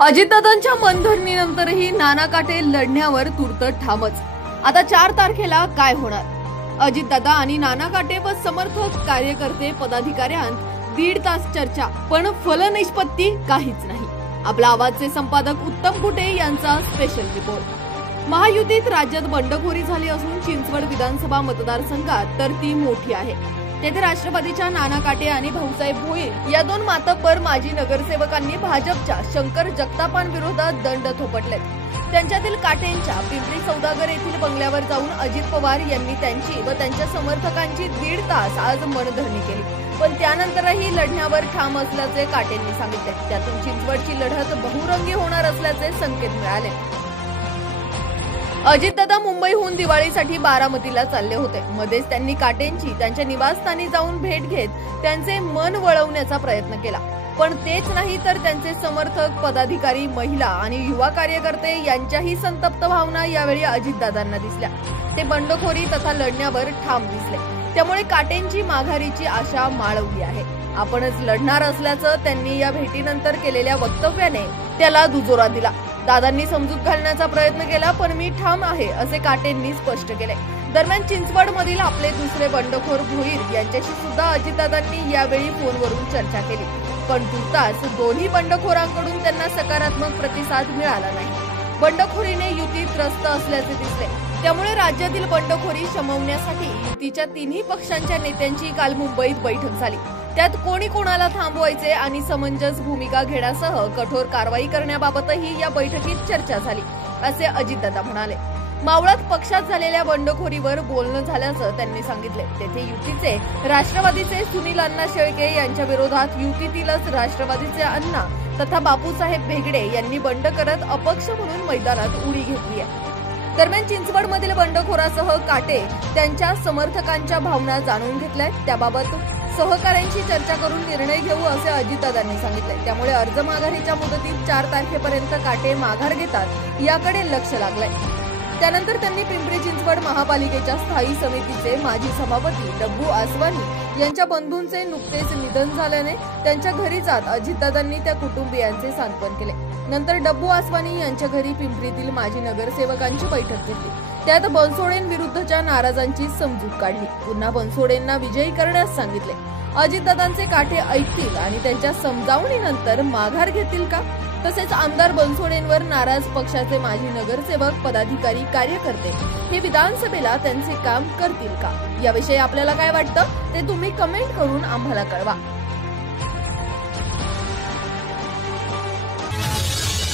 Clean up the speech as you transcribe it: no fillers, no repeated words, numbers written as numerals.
अजितदादांच्या मनधरणीनंतरही नाना काटे लढण्यावर तूर्त ठामच। आता 4 तारखेला काय होणार? अजितदादा आणि नाना काटे व समर्थक कार्यकर्ते पदाधिकाऱ्यांत 1.5 तास चर्चा, पण फलनिष्पत्ती काहीच नाही। आपला आवाजचे संपादक उत्तम कुटे यांचा स्पेशल रिपोर्ट। महायुतीत राज्यात बंडखोरी झाली असून चिंचवड विधानसभा मतदारसंघात तर ती मोठी आहे। तेथे राष्ट्रवादीच्या नाना काटे आणि भाऊसाहेब भोईर या 2 मातब्बर माजी नगरसेवकांनी भाजपच्या शंकर जगतापांविरोधात दंड थोपटलेत। त्यांच्यातील काटेंच्या पिंपरी सौदागर येथील बंगल्यावर जाऊन अजित पवार यांनी त्यांची व त्यांच्या समर्थकांची 1.5 तास आज मनधरणी केली, पण त्यानंतरही लढण्यावर ठाम असल्याचे काटेंनी सांगितले। त्यातून चिंचवडची लढत बहुरंगी होणार असल्याचे संकेत मिळाले। अजितदादा मुंबईहून दिवाळीसाठी बारामतीला चालले होते। मध्येच त्यांनी काटेंची त्यांच्या निवासस्थानी जाऊन भेट घेत त्यांचे मन वळवण्याचा प्रयत्न केला, पण तेच नाही तर त्यांचे समर्थक, पदाधिकारी, महिला आणि युवा कार्यकर्ते यांच्याही संतप्त भावना यावेळी अजितदादांना दिसल्या। ते बंडखोरी तथा लढण्यावर ठाम दिसले। त्यामुळे काटेंची माघारीची आशा माळवली आहे। आपणच लढणार असल्याचं त्यांनी या भेटीनंतर केलेल्या वक्तव्याने त्याला दुजोरा दिला। दादांनी समजूत घालण्याचा प्रयत्न केला, पण मी ठाम आहे असे काटेंनी स्पष्ट केले। दरम्यान चिंचवड मधील आपले दुसरे बंडखोर भोईर यांच्याशी सुद्धा अजितदादांनी यावेळी फोनवरून चर्चा केली, पण तूर्तास दोन्ही बंडखोरांकडून त्यांना सकारात्मक प्रतिसाद मिळाला नाही। बंडखोरीने युती त्रस्त असल्याचे दिसले। त्यामुळे राज्यातील बंडखोरी शमवण्यासाठी युतीच्या 3ही पक्षांच्या नेत्यांची काल मुंबईत बैठक झाली। त्यात कोणी कोणाला थांबवायचे आणि समंजस भूमिका घेण्यासह कठोर कारवाई करण्याबाबतही या बैठकीत चर्चा झाली, असे अजितदादा म्हणाले। मावळात पक्षात झालेल्या बंडखोरीवर बोलणं झाल्याचं त्यांनी सांगितले। तेथे युतीचे राष्ट्रवादीचे सुनील अण्णा शेळके यांच्या विरोधात युतीतीलच राष्ट्रवादीचे अण्णा तथा बापूसाहेब भेगडे यांनी बंड करत अपक्ष म्हणून मैदानात उडी घेतली आहे। दरम्यान चिंचवडमधील बंडखोरासह काटे त्यांच्या समर्थकांच्या भावना जाणून घेतल्यात। त्याबाबत सहकाऱ्यांशी चर्चा करून निर्णय घेऊ असे अजितदादांनी सांगितले। त्यामुळे अर्ज माघारीच्या मुदतीत 4 तारखेपर्यंत काटे माघार घेतात याकडे लक्ष लागलंय। त्यानंतर त्यांनी पिंपरी चिंचवड महापालिकेच्या स्थायी समितीचे माजी सभापती डब्बू आसवानी यांच्या बंधूंचे नुकतेच निधन झाल्याने त्यांच्या घरी जात अजितदादांनी त्या कुटुंबियांचे सांत्वन केले। नंतर डब्बू आसवानी यांच्या घरी पिंपरीतील माजी नगरसेवकांची बैठक घेतली। त्यात बनसोडेंविरुद्धच्या नाराजांची समजूत काढली। पुन्हा बनसोडेंना विजयी करण्यास सांगितले। अजितदादांचे काटे ऐकतील आणि त्यांच्या समजावणीनंतर माघार घेतील का? तसेच आमदार बनसोडेंवर नाराज पक्षाचे माजी नगरसेवक, पदाधिकारी, कार्यकर्ते हे विधानसभेला त्यांचे काम करतील का? याविषयी आपल्याला काय वाटतं ते तुम्ही कमेंट करून आम्हाला कळवा।